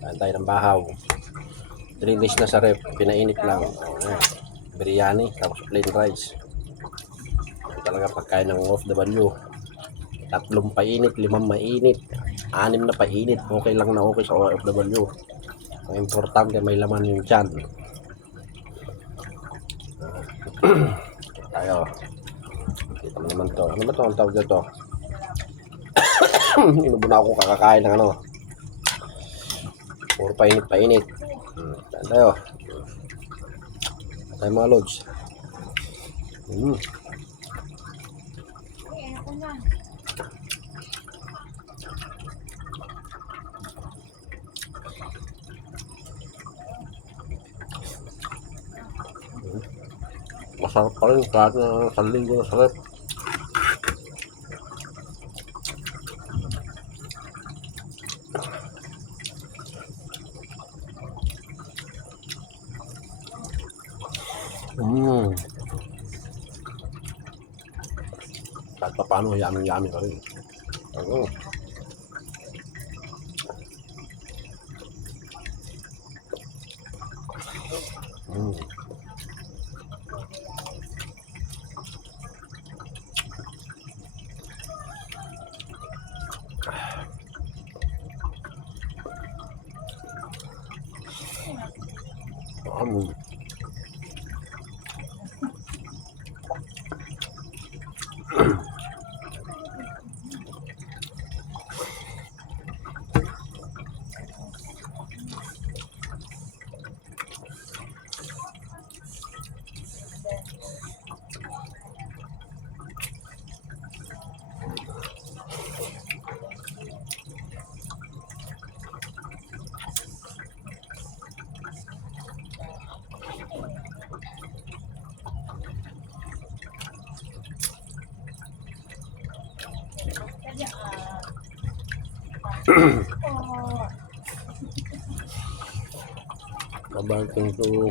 Kain tayo ng bahaw. 3 days na sa rep, pinainit lang. Biryani, tapos plain rice. Talaga pagkain ng OFW. 3 painit, 5 mainit, 6 na painit. Okay lang na okay sa OFW. Ang importante may laman yung tiyan. Tayo. Kita mo naman to. Ano ba to ang tawag dito? Inubo na ako kakakain ng ano. Puro painit. Tayo. Tayo mga lods. Masarap pa rin kahit na sa linggo na sarap. Kahit pa paano, yummy pa rin. Mabanting to